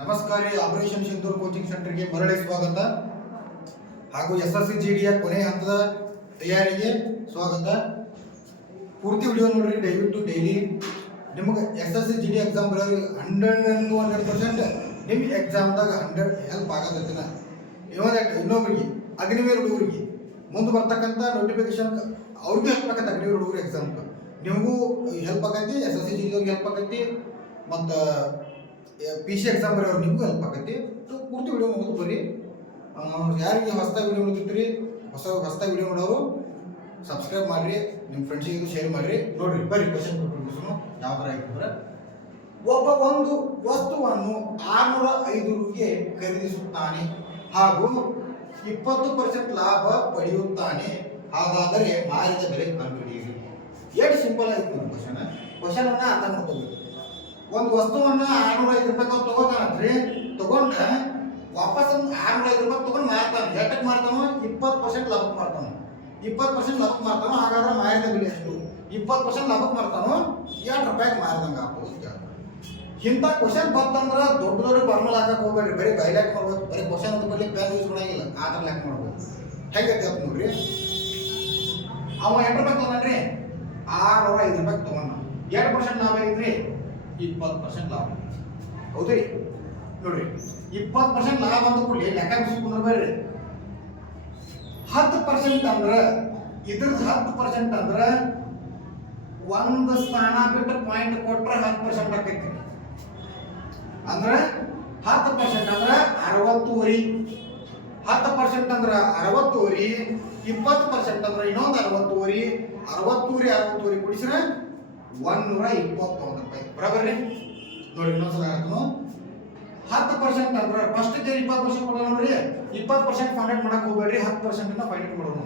ನಮಸ್ಕಾರ. Operation Sindoor coaching ಸೆಂಟರ್ಗೆ ಮರಳಿ ಸ್ವಾಗತ ಹಾಗೂ SSC GDಯ ಕೊನೆಯ ಹಂತದ ತಯಾರಿಗೆ ಸ್ವಾಗತ. ಪೂರ್ತಿ ವಿಡಿಯೋ ನೋಡ್ರಿ, ದಯವಿಟ್ಟು ಡೈಲಿ ನಿಮಗೆ SSC GD ಎಕ್ಸಾಮ್ ಬರೋರಿಗೆ 100% ನಿಮ್ಮ ಎಕ್ಸಾಮ್ದಾಗ 100 ಹೆಲ್ಪ್ ಆಗತ್ತೈತಿನ. ಇನ್ನೊಬ್ಬರಿಗೆ ಅಗ್ನಿವೀರ್ ಹುಡುಗರಿಗೆ ಮುಂದೆ ಬರ್ತಕ್ಕಂಥ ನೋಟಿಫಿಕೇಶನ್ ಅವ್ರಿಗೂ ಹೆಲ್ಪ್ ಆಗತ್ತೆ. ಅಗ್ನಿವೀರ್ ಹುಡುಗರು ಎಕ್ಸಾಮ್ಗೆ ನಿಮಗೂ ಹೆಲ್ಪ್ ಆಗೈತಿ, SSC GDದವ್ರಿಗೆ ಹೆಲ್ಪ್ ಆಗೈತಿ, ಮತ್ತು PC ಎಕ್ಸಾಮ್ ಬರೋರು ನಿಮಗೂ ಹೆಲ್ಪ್ ಆಗೈತಿ. ಪೂರ್ತಿ ವಿಡಿಯೋ ಮುಗಿದು ಬರ್ರಿ. ಯಾರಿಗೆ ಹೊಸದಾಗಿ ವಿಡಿಯೋ ನೋಡ್ತಿರ್ತೀರಿ, ಹೊಸದಾಗಿ ವಿಡಿಯೋ ನೋಡೋರು ಸಬ್ಸ್ಕ್ರೈಬ್ ಮಾಡಿರಿ, ನಿಮ್ಮ ಫ್ರೆಂಡ್ಸಿಗೆ ಶೇರ್ ಮಾಡಿರಿ. ನೋಡ್ರಿ ಬರ್ರಿ, ಕ್ವಶನ್ ಪೇಪರ್ ಯಾವ ಥರ ಆಯ್ತಂದ್ರೆ, ಒಂದು ವಸ್ತುವನ್ನು 605 ರೂಗೆ ಖರೀದಿಸುತ್ತಾನೆ ಹಾಗೂ 20% ಲಾಭ ಪಡೆಯುತ್ತಾನೆ. ಹಾಗಾದರೆ ಮಾರಿದ ಬೆಲೆ ಕಂಡುಹಿಡಿಯಿರಿ. ಎಷ್ಟು ಸಿಂಪಲ್ ಆಯ್ತು ನೋಡಿ ಕ್ವಶನ್ ಅನ್ನ ಅರ್ಥ ಮಾಡ್ಕೋಬೇಕು. ಒಂದು ವಸ್ತುವನ್ನ 605 ರೂಪಾಯಿ ತಗೋತಾನಂತ್ರಿ, ತಗೊಂಡ್ರೆ ವಾಪಸ್ 605 ರೂಪಾಯಿ ತಗೊಂಡು ಮಾರ್ತಾನೆ. ಎಷ್ಟಕ್ಕೆ ಮಾರ್ತಾನೋ? 20% ಲಾಭಕ್ಕೆ ಮಾರ್ತಾನೋ. 20% ಲಾಭಕ್ಕೆ ಮಾರ್ತಾನೋ. ಹಾಗಾದ್ರೆ ಮಾರಿದ ಬೆಲೆ ಎಷ್ಟು? 20% ಲಾಭಕ್ಕೆ ಮಾರ್ತಾನೋ, 2 ರೂಪಾಯಿಗೆ ಮಾರಿದಂಗೆ ಆಗ್ಬೋದು. ಇಂಥ ಕ್ವಶನ್ ಬಂತಂದ್ರೆ ದೊಡ್ಡ ದೊಡ್ಡ ಬರ್ಮಲ್ ಹಾಕಕ್ಕೆ ಹೋಗ್ಬೇಡ್ರಿ, ಬರೀ ಬೈಲಾಕ್ ಮಾಡ್ಬೇಕು. ಬರೀ ಕ್ವಶನ್ ಅಂತ ಬರ್ಲಿಕ್ಕೆ ಪ್ಯಾನ್ ಯೂಸ್ ಮಾಡಂಗಿಲ್ಲ, ಆ ಥರ ಲೆಕ್ಕ ಮಾಡ್ಬೋದು. ಹೇಗೈತೆ ಅಂತ ನೋಡ್ರಿ. ಅವ 2 ರೂಪಾಯಿ ತಗೊಂಡ್ರಿ, 605 ರೂಪಾಯಿ ತಗೊಂಡ. 2% ಲಾಭ ಐತ್ರಿ, 20% ಲಾಭ. ಹೌದ್ರಿ? ನೋಡ್ರಿ, 20% ಲಾಭ ಅಂತ ಕೂಡಲೇ ಲೆಕ್ಕ ಬಿಡಿಸ್ಕೊಂಡ್ರೆ ಬರ್ರಿ. 10% ಅಂದ್ರೆ ಇದ್ರದ್ದು 10% ಅಂದ್ರೆ ಒಂದು ಸ್ಥಾನ ಬಿಟ್ಟು ಪಾಯಿಂಟ್ ಕೊಟ್ರೆ 10% ಆಕೈತಿ. ಅಂದ್ರೆ 10% ಅಂದ್ರೆ 60ವರಿ. 10% ಅಂದ್ರೆ 60ವರಿ, 20% ಅಂದ್ರೆ ಇನ್ನೊಂದು 60ವರಿ. 60ವರಿ ಕುಡಿಸಿದ್ರೆ 121 ರೂಪಾಯಿ. ಬರೋಬರ್ರಿ? ನೋಡಿ ಇನ್ನೊಂದ್ಸಲ ಹೇಳ್ತಾನು. 10% ಅಂದ್ರೆ ಫಸ್ಟ್ 20% ಕೊಡೋಣ ನೋಡ್ರಿ. 20% ಫೈಂಡ್ ಮಾಡಕ್ ಹೋಗ್ಬೇಡ್ರಿ, 10% ಫೈಂಡ್ ಮಾಡೋಣ.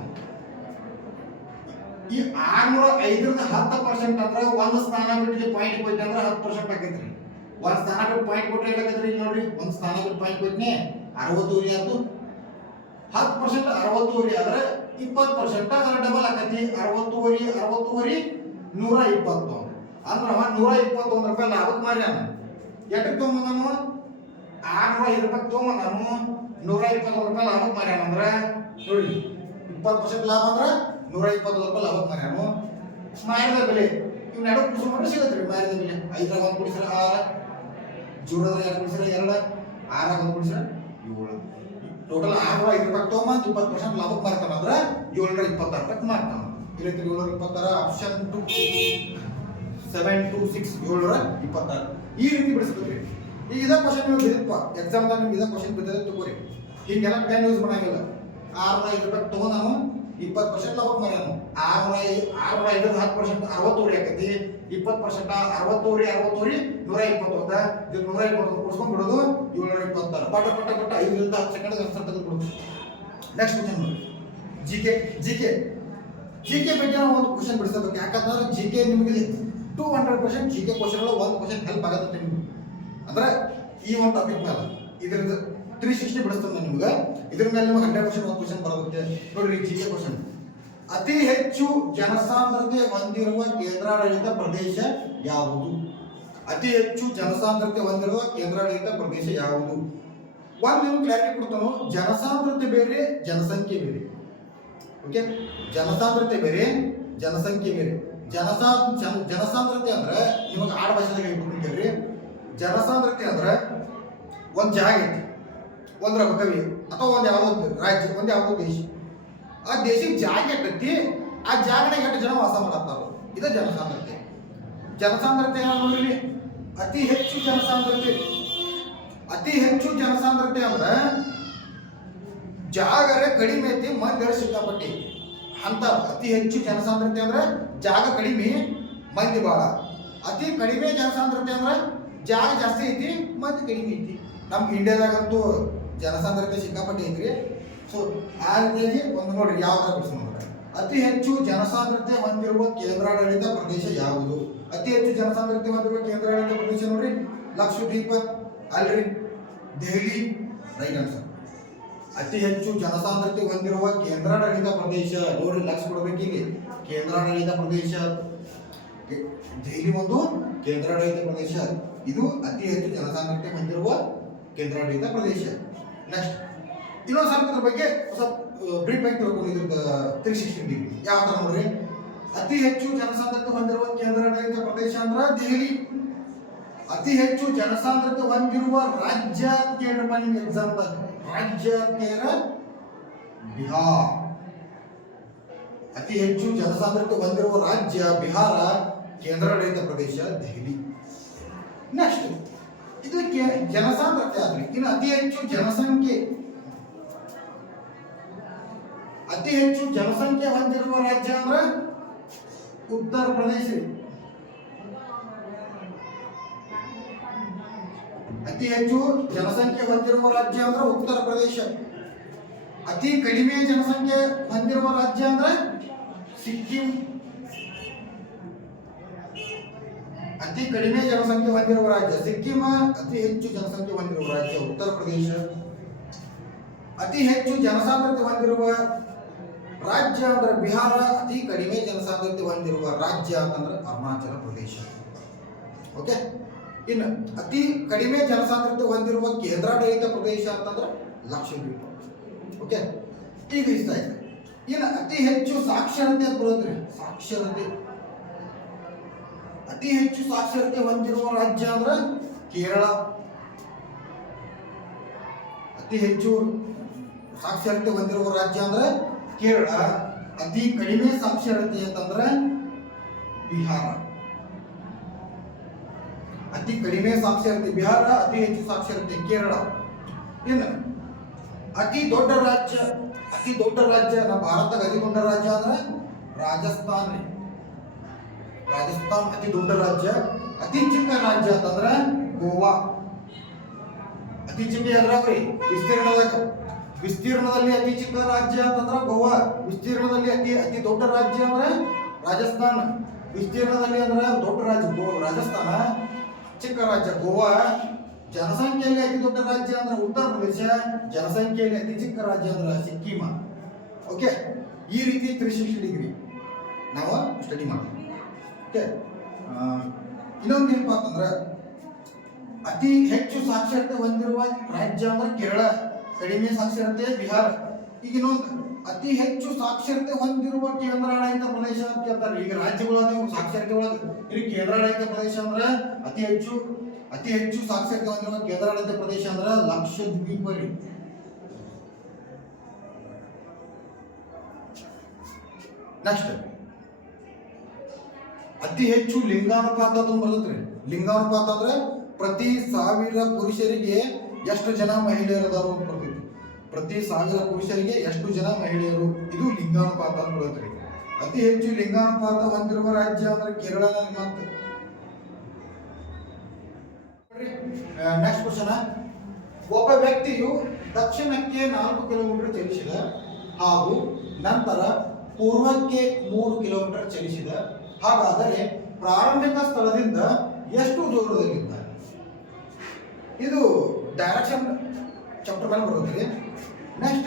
ಈ 605ರದ 10% ಅಂದ್ರೆ ಒಂದು ಸ್ಥಾನ ಬಿಟ್ಟು ಪಾಯಿಂಟ್ ಕೊಯ್ತು ಅಂದ್ರೆ 10% ಆಗೈತ್ರಿ. ಒಂದು ಸ್ಥಾನ ಬಿಟ್ಟು ಪಾಯಿಂಟ್ ಕೊಟ್ರೆ ಏನಾಗೈತ್ರಿ? ಇಲ್ಲಿ ನೋಡ್ರಿ, ಒಂದು ಸ್ಥಾನ ಬಿಟ್ಟು ಪಾಯಿಂಟ್ ಕೊಯ್ತನೆ 60ವರಿ ಆಯ್ತು. 10% 60ವರಿ ಆದ್ರೆ 20% ಅದರ ಡಬಲ್ ಆಗೈತಿ. 60ವರಿ 120 ಅಂದ್ರೆ 121 ರೂಪಾಯಿ ಲಾಭಕ್ಕೆ ಮಾರ್ಯಾನ. ಎಷ್ಟಕ್ಕೆ ತೊಗೊಂಬಂದನು? 605 ರೂಪಾಯಿ ತೊಗೊಂಬಂದನು, 121 ರೂಪಾಯಿ ಲಾಭಕ್ಕೆ ಮಾರ್ಯಾನ. ಅಂದ್ರೆ ನೋಡಿ, 20% ಲಾಭ ಅಂದ್ರೆ 121 ರೂಪಾಯಿ ಲಾಭಕ್ಕೆ ಮಾರ್ಯಾನು. ಮಾರಿದ ಬೆಲೆ ಇವ್ನ 2 ಕುಡಿಸ್ಕೊಂಡ್ರೆ ಸಿಗತ್ರಿ ಮಾರಿದ ಬೆಲೆ. 5ರಾಗ 1 ಕುಡಿಸ್ರೆ 6, 0ದಾಗ 2 ಕುಡಿಸ್ರೆ 2, 6ರಾಗ 1 ಕುಡಿಸ್ರೆ 7. ಟೋಟಲ್ 605 ರೂಪಾಯಿ ತೊಗೊಂಬಂದು 20% ಲಾಭಕ್ಕೆ ಮಾರ್ತಾನ. ಅಂದ್ರೆ 726 ರೂಪಾಯಿ ಮಾರ್ತಾನ. ಇಲ್ಲಿ 726 ಆಪ್ಷನ್ 2 726 726. ಈ ರೀತಿ ಬಿಡಿಸ್ಬೇಕ್ರಿ. ಈಗ ಇದ ಕ್ವಶನ್ ನೀವು ಬಿದ್ದಪ್ಪ ಎಕ್ಸಾಮ್ದಾಗ, ನಿಮ್ಗೆ ಇದ ಕ್ವಶನ್ ಬಿದ್ದರೆ ತಗೋರಿ. ಹಿಂಗೆಲ್ಲ ಪೆನ್ ಯೂಸ್ ಮಾಡಂಗಿಲ್ಲ. 605 ರೂಪಾಯಿ ತಗೊಂಡಾನು, 20% ಲಾಭಕ್ಕೆ ಮಾರ್ಯಾನು. 605 10% 60ವರಿ ಆಕೈತಿ. 20% 60ವರಿ 120 ಇದಕ್ಕೆ 120 ಕೊಡ್ಸ್ಕೊಂಡ್ ಬಿಡೋದು 726. ಪಟ 5ರಿಂದ 10 ಸೆಕೆಂಡ್ ಆನ್ಸರ್ ತೆಗೆದು ಬಿಡೋದು. ನೆಕ್ಸ್ಟ್ ಕ್ವಶನ್ ನೋಡಿ, ಜಿಕೆ ಬಗ್ಗೆ ನಾವು ಒಂದು ಕ್ವಶನ್ ಬಿಡಿಸಬೇಕು. ಯಾಕಂದ್ರೆ ಜಿಕೆ ನಿಮಗೆ 200% ಜಿಕೆ ಕ್ವಶನ್ ಒಳಗೆ ಒಂದು ಕ್ವಶನ್ ಹೆಲ್ಪ್ ಆಗತ್ತೆ ನಿಮ್ಗೆ. ಅಂದ್ರೆ ಈ ಒಂದು ಟಾಪಿಕ್ ಮೇಲೆ ಇದ್ರದ್ದು 360 ಬಿಡಿಸ್ತೇನೆ ನಿಮ್ಗೆ. ಇದ್ರ ಮೇಲೆ ನಿಮ್ಗೆ 100% ಒಂದು ಕ್ವಶನ್ ಬರುತ್ತೆ. ನೋಡ್ರಿ, ಜಿಕೆ ಕ್ವಶನ್. ಅತಿ ಹೆಚ್ಚು ಜನಸಾಂದ್ರತೆ ಹೊಂದಿರುವ ಕೇಂದ್ರಾಡಳಿತ ಪ್ರದೇಶ ಯಾವುದು? ಅತಿ ಹೆಚ್ಚು ಜನಸಾಂದ್ರತೆ ಹೊಂದಿರುವ ಕೇಂದ್ರಾಡಳಿತ ಪ್ರದೇಶ ಯಾವುದು? ಒಂದು ನಿಮ್ಗೆ ಕ್ಲಾರಿಟಿ ಕೊಡ್ತಾನು. ಜನಸಾಂದ್ರತೆ ಬೇರೆ, ಜನಸಂಖ್ಯೆ ಬೇರೆ. ಓಕೆ, ಜನಸಾಂದ್ರತೆ ಬೇರೆ, ಜನಸಂಖ್ಯೆ ಬೇರೆ. ಜನಸಾಂದ್ರತೆ ಅಂದ್ರೆ ನಿಮಗೆ 6 ಭಾಷೆದಾಗ ಹೇಳ್ಕೊಡ್ತೀವಿ. ಜನಸಾಂದ್ರತೆ ಅಂದ್ರೆ ಒಂದು ಜಾಗ ಐತಿ, ಒಂದು ಕವಿ ಅಥವಾ ಒಂದು ಯಾವುದೋ ರಾಜ್ಯ, ಒಂದು ಯಾವುದೋ ದೇಶ. ಆ ದೇಶಕ್ಕೆ ಜಾಗ ಎಟ್ಟೈತಿ, ಆ ಜಾಗದಾಗ ಎಷ್ಟು ಜನ ವಾಸ ಮಾಡತ್ತಾರ, ಇದು ಜನಸಾಂದ್ರತೆ. ಜನಸಾಂದ್ರತೆ ನೋಡ್ರಿ, ಅತಿ ಹೆಚ್ಚು ಜನಸಾಂದ್ರತೆ ಅಂದ್ರೆ ಜಾಗರೇ ಕಡಿಮೆ ಐತಿ, ಮಂದಿ ಸಿಕ್ಕಾಪಟ್ಟಿ ಅಂತ. ಅತಿ ಹೆಚ್ಚು ಜನಸಾಂದ್ರತೆ ಅಂದ್ರೆ ಜಾಗ ಕಡಿಮೆ, ಮಂದಿ ಬಾಳ. ಅತಿ ಕಡಿಮೆ ಜನಸಾಂದ್ರತೆ ಅಂದ್ರೆ ಜಾಗ ಜಾಸ್ತಿ ಐತಿ, ಮಂದಿ ಕಡಿಮೆ ಐತಿ. ನಮ್ಮ ಇಂಡಿಯಾದಾಗಂತೂ ಜನಸಾಂದ್ರತೆ ಸಿಕ್ಕಾಪಟ್ಟಿ ಐತ್ರಿ. ಸೊ ಆ ರೀತಿಯಾಗಿ ಒಂದು ನೋಡ್ರಿ ಯಾವ ಥರ ಪ್ರಶ್ನೆ ನೋಡ್ರಿ. ಅತಿ ಹೆಚ್ಚು ಜನಸಾಂದ್ರತೆ ಹೊಂದಿರುವ ಕೇಂದ್ರಾಡಳಿತ ಪ್ರದೇಶ ಯಾವುದು? ಅತಿ ಹೆಚ್ಚು ಜನಸಾಂದ್ರತೆ ಹೊಂದಿರುವ ಕೇಂದ್ರಾಡಳಿತ ಪ್ರದೇಶ ನೋಡ್ರಿ, ಲಕ್ಷದ್ವೀಪ ಅಲ್ರಿ, ದೆಹಲಿ. Right answer. ಅತಿ ಹೆಚ್ಚು ಜನಸಾಂದ್ರತೆ ಹೊಂದಿರುವ ಕೇಂದ್ರಾಡಳಿತ ಪ್ರದೇಶ ನೋಡ್ರಿ, ಲಕ್ಷ ಕೊಡಬೇಕಿಲ್ಲಿ. ಕೇಂದ್ರಾಡಳಿತ ಪ್ರದೇಶ ದೆಹಲಿ ಒಂದು ಕೇಂದ್ರಾಡಳಿತ ಪ್ರದೇಶ. ಇದು ಅತಿ ಹೆಚ್ಚು ಜನಸಾಂದ್ರತೆ ಹೊಂದಿರುವ ಕೇಂದ್ರಾಡಳಿತ ಪ್ರದೇಶ. ನೆಕ್ಸ್ಟ್ ಇನ್ನೊಂದು ಸ್ವಲ್ಪ ಇದ್ರ ಬಗ್ಗೆ ಸ್ವಲ್ಪ ಬ್ರೀಫ್ ಆಗಿ ತಿಳ್ಕೊಂಡು ಇದ್ರದ್ದು 360 ಡಿಗ್ರಿ ಯಾವ ಥರ ನೋಡ್ರಿ. ಅತಿ ಹೆಚ್ಚು ಜನಸಾಂದ್ರತೆ ಹೊಂದಿರುವ ಕೇಂದ್ರಾಡಳಿತ ಪ್ರದೇಶ ಅಂದ್ರೆ ದೆಹಲಿ. ಅತಿ ಹೆಚ್ಚು ಜನಸಾಂದ್ರತೆ ಹೊಂದಿರುವ ರಾಜ್ಯ ಕೇಂದ್ರ ನಿಮ್ಗೆ ಎಕ್ಸಾಂಪಲ್ ರಾಜ್ಯ ಕೇಂದ್ರ ಬಿಹಾರ್. ಅತಿ ಹೆಚ್ಚು ಜನಸಾಂದ್ರತೆ ಹೊಂದಿರುವ ರಾಜ್ಯ ಬಿಹಾರ, ಕೇಂದ್ರಾಡಳಿತ ಪ್ರದೇಶ ದೆಹಲಿ. ನೆಕ್ಸ್ಟ್ ಇದಕ್ಕೆ ಜನಸಾಂದ್ರತೆ ಆದ್ರಿ. ಇನ್ನು ಅತಿ ಹೆಚ್ಚು ಜನಸಂಖ್ಯೆ ಹೊಂದಿರುವ ರಾಜ್ಯ ಅಂದ್ರೆ ಉತ್ತರ ಪ್ರದೇಶ. ಅತಿ ಹೆಚ್ಚು ಜನಸಂಖ್ಯೆ ಹೊಂದಿರುವ ರಾಜ್ಯ ಅಂದ್ರೆ ಉತ್ತರ ಪ್ರದೇಶ. ಅತಿ ಕಡಿಮೆ ಜನಸಂಖ್ಯೆ ಹೊಂದಿರುವ ರಾಜ್ಯ ಅಂದ್ರೆ ಸಿಕ್ಕಿಂ. ಅತಿ ಕಡಿಮೆ ಜನಸಂಖ್ಯೆ ಹೊಂದಿರುವ ರಾಜ್ಯ ಸಿಕ್ಕಿಂ. ಅತಿ ಹೆಚ್ಚು ಜನಸಂಖ್ಯೆ ಹೊಂದಿರುವ ರಾಜ್ಯ ಉತ್ತರ ಪ್ರದೇಶ. ಅತಿ ಹೆಚ್ಚು ಜನಸಾಂದ್ರತೆ ಹೊಂದಿರುವ ರಾಜ್ಯ ಅಂದ್ರೆ ಬಿಹಾರ. ಅತಿ ಕಡಿಮೆ ಜನಸಾಂದ್ರತೆ ಹೊಂದಿರುವ ರಾಜ್ಯ ಅಂತಂದ್ರೆ ಅರುಣಾಚಲ ಪ್ರದೇಶ. ಓಕೆ. ಇನ್ನು ಅತಿ ಕಡಿಮೆ ಜನಸಾಂದ್ರತೆ ಹೊಂದಿರುವ ಕೇಂದ್ರಾಡಳಿತ ಪ್ರದೇಶ ಅಂತಂದ್ರೆ ಲಕ್ಷದ್ವೀಪ. ಓಕೆ. ಈಗ ಇಷ್ಟ ಆಯ್ತು. ಇನ್ನು ಅತಿ ಹೆಚ್ಚು ಸಾಕ್ಷರತೆ ಅಂತ ಬರೋದ್ರಿ. ಸಾಕ್ಷರತೆ ಅತಿ ಹೆಚ್ಚು ಸಾಕ್ಷರತೆ ಹೊಂದಿರುವ ರಾಜ್ಯ ಅಂದ್ರೆ ಕೇರಳ. ಅತಿ ಹೆಚ್ಚು ಸಾಕ್ಷರತೆ ಹೊಂದಿರುವ ರಾಜ್ಯ ಅಂದ್ರೆ ಕೇರಳ. ಅತಿ ಕಡಿಮೆ ಸಾಕ್ಷರತೆ ಅಂತಂದ್ರೆ ಬಿಹಾರ. ಅತಿ ಕಡಿಮೆ ಸಾಕ್ಷರತೆ ಬಿಹಾರ, ಅತಿ ಹೆಚ್ಚು ಸಾಕ್ಷರತೆ ಕೇರಳ. ಇನ್ನು ಅತಿ ದೊಡ್ಡ ರಾಜ್ಯ ನಮ್ಮ ಭಾರತದ ಅತಿ ದೊಡ್ಡ ರಾಜ್ಯ ಅಂದ್ರೆ ರಾಜಸ್ಥಾನ ರೀ. ರಾಜಸ್ಥಾನ್ ಅತಿ ದೊಡ್ಡ ರಾಜ್ಯ. ಅತಿ ಚಿಕ್ಕ ರಾಜ್ಯ ಅಂತಂದ್ರೆ ಗೋವಾ. ಅತಿ ಚಿಕ್ಕ ಯಾವ್ರಿ ವಿಸ್ತೀರ್ಣದಲ್ಲಿ ಅತಿ ಚಿಕ್ಕ ರಾಜ್ಯ ಅಂತಂದ್ರೆ ಗೋವಾ. ವಿಸ್ತೀರ್ಣದಲ್ಲಿ ಅತಿ ದೊಡ್ಡ ರಾಜ್ಯ ಅಂದ್ರೆ ರಾಜಸ್ಥಾನ. ವಿಸ್ತೀರ್ಣದಲ್ಲಿ ಅಂದ್ರೆ ದೊಡ್ಡ ರಾಜ್ಯ ರಾಜಸ್ಥಾನ, ಚಿಕ್ಕ ರಾಜ್ಯ ಗೋವಾ. ಜನಸಂಖ್ಯೆಯಲ್ಲಿ ಅತಿ ದೊಡ್ಡ ರಾಜ್ಯ ಅಂದ್ರೆ ಉತ್ತರ ಪ್ರದೇಶ. ಜನಸಂಖ್ಯೆಯಲ್ಲಿ ಅತಿ ಚಿಕ್ಕ ರಾಜ್ಯ ಅಂದ್ರೆ ಸಿಕ್ಕಿಂ. ಓಕೆ. ಈ ರೀತಿ 360 ಡಿಗ್ರಿ ನಾವು ಸ್ಟಡಿ ಮಾಡ್ತೀವಿ. ಓಕೆ. ಇನ್ನೊಂದು ಏನಪ್ಪ ಅಂತಂದ್ರೆ ಅತಿ ಹೆಚ್ಚು ಸಾಕ್ಷರತೆ ಹೊಂದಿರುವ ರಾಜ್ಯ ಅಂದ್ರೆ ಕೇರಳ, ಕಡಿಮೆ ಸಾಕ್ಷರತೆ ಬಿಹಾರ. ಈಗ ಇನ್ನೊಂದು ಅತಿ ಹೆಚ್ಚು ಸಾಕ್ಷರತೆ ಹೊಂದಿರುವ ಕೇಂದ್ರಾಡಳಿತ ಪ್ರದೇಶ ಅಂತ ಕೇಳ್ತಾರೆ. ಈಗ ರಾಜ್ಯಗಳು ಸಾಕ್ಷರತೆ ಒಳಗೆ ಇಲ್ಲಿ ಕೇಂದ್ರಾಡಳಿತ ಪ್ರದೇಶ ಅಂದ್ರೆ ಅತಿ ಹೆಚ್ಚು ಸಾಕ್ಷರತೆ ಹೊಂದಿರುವ ಕೇಂದ್ರಾಡಳಿತ ಪ್ರದೇಶ ಅಂದ್ರೆ ಲಕ್ಷದ್ವೀಪ ರೀ. ನೆಕ್ಸ್ಟ್ ಅತಿ ಹೆಚ್ಚು ಲಿಂಗಾನುಪಾತ ಅಂತ ಬರ್ತೈತ್ರಿ. ಲಿಂಗಾನುಪಾತ ಅಂದ್ರೆ ಪ್ರತಿ 1000 ಪುರುಷರಿಗೆ ಎಷ್ಟು ಜನ ಮಹಿಳೆಯರು ಅದಾರ ಅಂತ ಬರ್ತೈತಿ. ಪ್ರತಿ 1000 ಪುರುಷರಿಗೆ ಎಷ್ಟು ಜನ ಮಹಿಳೆಯರು, ಇದು ಲಿಂಗಾನುಪಾತ ಅಂತ ಬರ್ತೈತ್ರಿ. ಅತಿ ಹೆಚ್ಚು ಲಿಂಗಾನುಪಾತ ಹೊಂದಿರುವ ರಾಜ್ಯ ಅಂದ್ರೆ ಕೇರಳ. ಮತ್ತೆ ನೆಕ್ಸ್ಟ್ ಕ್ವಶನ್. ಒಬ್ಬ ವ್ಯಕ್ತಿಯು ದಕ್ಷಿಣಕ್ಕೆ 4 ಕಿಲೋಮೀಟರ್ ಚಲಿಸಿದ ಹಾಗೂ ನಂತರ ಪೂರ್ವಕ್ಕೆ 3 ಕಿಲೋಮೀಟರ್ ಚಲಿಸಿದ. ಹಾಗಾದರೆ ಪ್ರಾರಂಭಿಕ ಸ್ಥಳದಿಂದ ಎಷ್ಟು ದೂರದಲ್ಲಿದ್ದಾನೆ? ಇದು ಡೈರೆಕ್ಷನ್ ಚಾಪ್ಟರ್ ಮೇಲೆ ಬರುತ್ತೆ. ನೆಕ್ಸ್ಟ್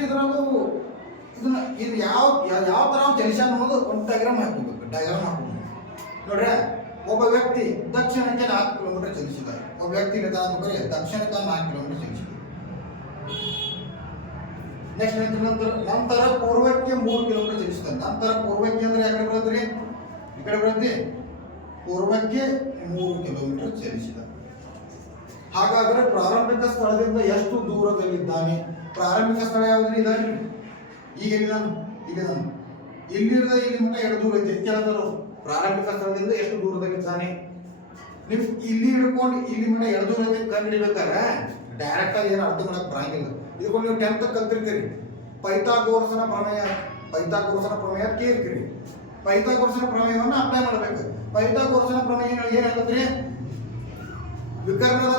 ಇದು ಯಾವ ತರ ಚಲಿಸ್ಯಾನ ಅನ್ನೋದು ಒಂದು ಡಯಾಗ್ರಾಮ್ ಹಾಕೋಬೇಕು. ನೋಡ್ರಿ, ಒಬ್ಬ ವ್ಯಕ್ತಿ ದಕ್ಷಿಣಕ್ಕೆ 4 ಕಿಲೋಮೀಟರ್ ಚಲಿಸಿದ. ಒಬ್ಬ ವ್ಯಕ್ತಿ ದಕ್ಷಿಣಕ್ಕೆ 4 ಕಿಲೋಮೀಟರ್ ಚಲಿಸಿದ. ನೆಕ್ಸ್ಟ್ ನಂತರ ಪೂರ್ವಕ್ಕೆ 3 ಕಿಲೋಮೀಟರ್ ಚಲಿಸಿದ. ನಂತರ ಪೂರ್ವಕ್ಕೆ ಅಂದ್ರೆ ಯಾಕಡೆ ಬರೋದ್ರಿ? ಈ ಕಡೆ ಬರುತ್ತೆ. ಪೂರ್ವಕ್ಕೆ 3 ಕಿಲೋಮೀಟರ್ ಚಲಿಸಿದ. ಹಾಗಾದರೆ ಪ್ರಾರಂಭಿಕ ಸ್ಥಳದಿಂದ ಎಷ್ಟು ದೂರದಲ್ಲಿದ್ದಾನೆ? ಪ್ರಾರಂಭಿಕ ಸ್ಥಳ ಯಾವ್ದ್ರಿ? ಇದಾನೆ. ಈಗ ಇಲ್ಲಿಂದ ಇಲ್ಲಿ ಮಟ್ಟ ಎಷ್ಟು ದೂರ ಐತೆ ಕೇಳ್ತಾರ. ಪ್ರಾರಂಭಿಕ ಸ್ಥಳದಿಂದ ಎಷ್ಟು ದೂರದಲ್ಲಿದ್ದಾನೆ? ನೀವು ಇಲ್ಲಿ ಹಿಡ್ಕೊಂಡು ಇಲ್ಲಿ ಮಟ್ಟ ಎಷ್ಟು ದೂರ ಐತೆ ಕಂಡು ಹಿಡಿಬೇಕಾದ್ರೆ ಡೈರೆಕ್ಟ್ ಆಗಿ ಏನು ಅರ್ಥ ಮಾಡಕ್ ಬರಂಗಿಲ್ಲ. ಇದಕ್ಕೆ ನೀವು 10th ಕಲ್ತಿರ್ತೀರಿ. ಪೈಥಾಗೋರಸನ ಪ್ರಮೇಯ ಕೇಳ್ತೀರಿ. ಪೈಥಾಗೋರಸನ ಪ್ರಮೇಯವನ್ನು ಅಪ್ಲೈ ಮಾಡಬೇಕು. ಪೈಥಾಗೋರಸನ ಪ್ರಮೇಯ ಏನಾಗುತ್ತೆ? ವಿಕರ್ಣದ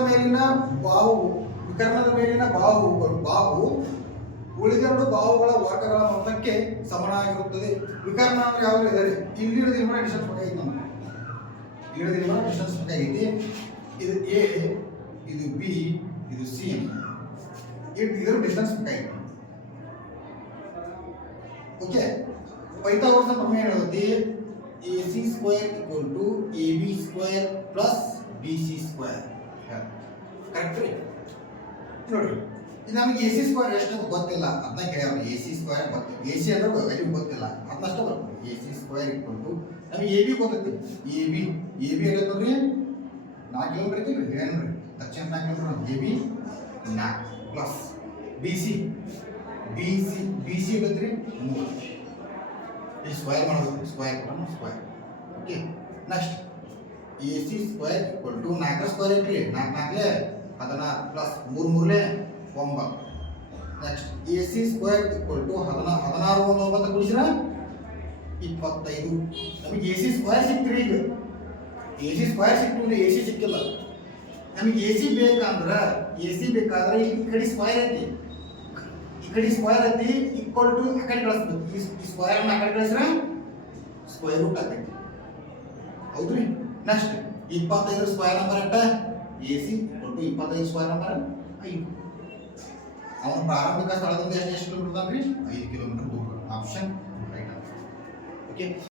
ಮೇಲಿನ ಬಾಹು ಉಳಿದೆರಡು ಬಾಹುಗಳ ವರ್ಗಗಳ ಮೊತ್ತಕ್ಕೆ ಸಮನಾಗಿರುತ್ತದೆ. ವಿಕರ್ಣ ಅಂದ್ರೆ ಯಾವ್ದು ಇದೆ? ಇಲ್ಲಿ ಡಿಸ್ಟೆನ್ಸ್ ಬೇಕಾಗಿತ್ತು ನಮ್ಗೆ. ಡಿಸ್ಟೆನ್ಸ್ ಬೇಕಾಗೈತಿ. ಇದು ಎ, ಇದು ಬಿ, ಇದು ಸಿ. ಇದರ ಡಿಸ್ಟೆನ್ಸ್ ಬೇಕಾಗಿತ್ತು. ಓಕೆ. ಪೈಥಾಗೋರಸ್ನ ಪ್ರಮೇಯ ಹೇಳುತ್ತೆ AC² = AB² + BC². ಕರೆಕ್ಟ್ ರೀ. ನೋಡ್ರಿ ಇದು ನಮಗೆ ಎ ಸಿ ಸ್ಕ್ವೇರ್ ಎಷ್ಟು ಅಂತ ಗೊತ್ತಿಲ್ಲ ಅದನ್ನ ಕೇಳ್ಯಾರ ಎ ಸಿ ಸ್ಕ್ವೇರ್ ಗೊತ್ತಿಲ್ಲ ಎ ಸಿ ಅಂದ್ರೆ ವ್ಯಾಲ್ಯೂ ಗೊತ್ತಿಲ್ಲ ಅದನ್ನಷ್ಟ ಬರ್ತದೆ A C square equal to ನಮಗೆ ಎ ಬಿ ಗೊತ್ತೈತಿ ಎ ಬಿ ಆಗೈತೆ ನೋಡ್ರಿ 4 ಕಿಲೋಮೀಟರ್ ಐತಿ ಹೇಳ್ರಿ ದಕ್ಷಿಣ 4 kilometre A B 4 plus B C ಆಗೈತ್ರಿ 3 ಈ ಸ್ಕ್ವೇರ್ ಮಾಡೋದು square okay next A C square equal to 4 square ಐತ್ರಿ 4 16 plus 3 9 next A C square equal to 16 9 ಕೂಡಿಸಿರ 25 ನಮಗೆ ಎ ಸಿ ಸ್ಕ್ವೇರ್ ಸಿಕ್ತ್ರಿ ಈಗ ಎ ಸಿ ಸ್ಕ್ವೇರ್ ಸಿಕ್ತು ಎ ಸಿ ಸಿಕ್ಕಿಲ್ಲ ನಮಗೆ A C ಬೇಕಾದ್ರೆ ಈ ಕಡೆ ಸ್ಕ್ವೇರ್ ಐತಿ ಈಕ್ವಲ್ ಟು ಆ ಕಡೆ ಕಳಿಸ್ಬೇಕು ಈ ಸ್ಕ್ವೇರ್ ಆ ಕಡೆ ಕಳಿಸ್ರ ಸ್ಕ್ವೇರ್ ರೂಟ್ ಆಗೈತಿ ಹೌದ್ರಿ ನೆಕ್ಸ್ಟ್ 25 ಸ್ಕ್ವೇರ್ ನಂಬರ್ ಅಟ್ಟ A C equal to 25 square number 5 ಅವನ ಪ್ರಾರಂಭಿಕ ಸ್ಥಳದಿಂದ ಎಷ್ಟು ಕಿಲೋಮೀಟರ್ ಅದಾನ್ರಿ 5 ಕಿಲೋಮೀಟರ್ ದೂರ ಆಪ್ಷನ್ ರೈಟ್ ಓಕೆ